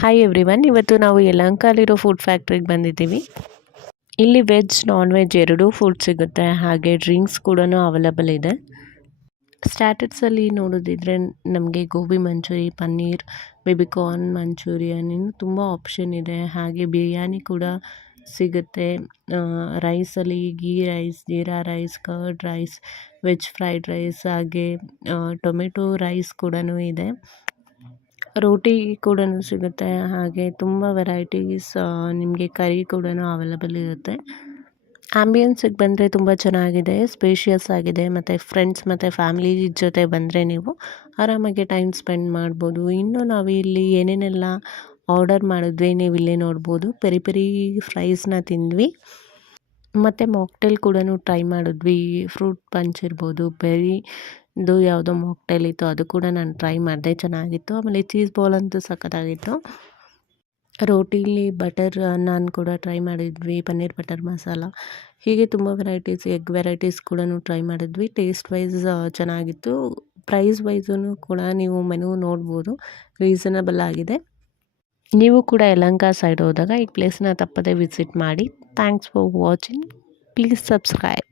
Hi everyone, ಇವತ್ತು ನಾವು ಯಲಹಂಕದಲ್ಲಿರೋ food ಫ್ಯಾಕ್ಟ್ರಿಗೆ ಬಂದಿದ್ದೀವಿ. ಇಲ್ಲಿ ವೆಜ್ ನಾನ್ ವೆಜ್ ಎರಡೂ ಫುಡ್ ಸಿಗುತ್ತೆ, ಹಾಗೆ ಡ್ರಿಂಕ್ಸ್ ಕೂಡ ಅವೈಲಬಲ್ ಇದೆ. ಸ್ಟಾರ್ಟರ್ಸಲ್ಲಿ ನೋಡೋದಿದ್ರೆ ನಮಗೆ ಗೋಬಿ ಮಂಚೂರಿ, ಪನ್ನೀರ್, ಬೇಬಿಕಾರ್ನ್ ಮಂಚೂರಿಯನ್ ಇನ್ನು ತುಂಬ ಆಪ್ಷನ್ ಇದೆ. ಹಾಗೆ ಬಿರಿಯಾನಿ ಕೂಡ ಸಿಗುತ್ತೆ. ರೈಸಲ್ಲಿ ghee rice, jeera rice, curd rice, veg fried rice, ಹಾಗೆ ಟೊಮೆಟೊ ರೈಸ್ ಕೂಡ ಇದೆ. ರೋಟಿ ಕೂಡ ಸಿಗುತ್ತೆ. ಹಾಗೆ ತುಂಬ ವೆರೈಟೀಸ್, ನಿಮಗೆ ಕರಿ ಕೂಡ ಅವೈಲಬಲ್ ಇರುತ್ತೆ. ಆ್ಯಂಬಿಯನ್ಸಿಗೆ ಬಂದರೆ ತುಂಬ ಚೆನ್ನಾಗಿದೆ, ಸ್ಪೇಷಿಯಸ್ ಆಗಿದೆ. ಮತ್ತು ಫ್ರೆಂಡ್ಸ್ ಮತ್ತು ಫ್ಯಾಮಿಲಿ ಜೊತೆ ಬಂದರೆ ನೀವು ಆರಾಮಾಗಿ ಟೈಮ್ ಸ್ಪೆಂಡ್ ಮಾಡ್ಬೋದು. ಇನ್ನು ನಾವು ಇಲ್ಲಿ ಏನೇನೆಲ್ಲ ಆರ್ಡರ್ ಮಾಡಿದ್ವಿ ನೀವು ಇಲ್ಲೇ ನೋಡ್ಬೋದು. ಪೆರಿ ಪೆರಿ ಫ್ರೈಸ್ನ ತಿಂದ್ವಿ, ಮತ್ತು ಮಾಕ್ಟೇಲ್ ಕೂಡ ಟ್ರೈ ಮಾಡಿದ್ವಿ. ಫ್ರೂಟ್ ಪಂಚ್ ಇರ್ಬೋದು, ಬೆರಿದು ಯಾವುದೋ ಮಾಕ್ಟೇಲ್ ಇತ್ತು, ಅದು ಕೂಡ ನಾನು ಟ್ರೈ ಮಾಡಿದೆ, ಚೆನ್ನಾಗಿತ್ತು. ಆಮೇಲೆ ಚೀಸ್ ಬಾಲ್ ಅಂತೂ ಸಖತ್ತಾಗಿತ್ತು. ರೋಟಿಲಿ ಬಟರ್ ನಾನ್ ಕೂಡ ಟ್ರೈ ಮಾಡಿದ್ವಿ, ಪನ್ನೀರ್ ಬಟರ್ ಮಸಾಲ, ಹೀಗೆ ತುಂಬ ವೆರೈಟೀಸ್, ಎಗ್ ವೆರೈಟೀಸ್ ಕೂಡ ಟ್ರೈ ಮಾಡಿದ್ವಿ. ಟೇಸ್ಟ್ ವೈಸ್ ಚೆನ್ನಾಗಿತ್ತು. ಪ್ರೈಸ್ ವೈಸೂ ಕೂಡ ನೀವು ಮೆನು ನೋಡ್ಬೋದು, ರೀಸನಬಲ್ ಆಗಿದೆ. ನೀವು ಕೂಡ ಯಲಹಂಕ ಸೈಡ್ ಹೋದಾಗ ಈ ಪ್ಲೇಸ್ನ ತಪ್ಪದೇ ವಿಸಿಟ್ ಮಾಡಿ. Thanks for watching. Please subscribe.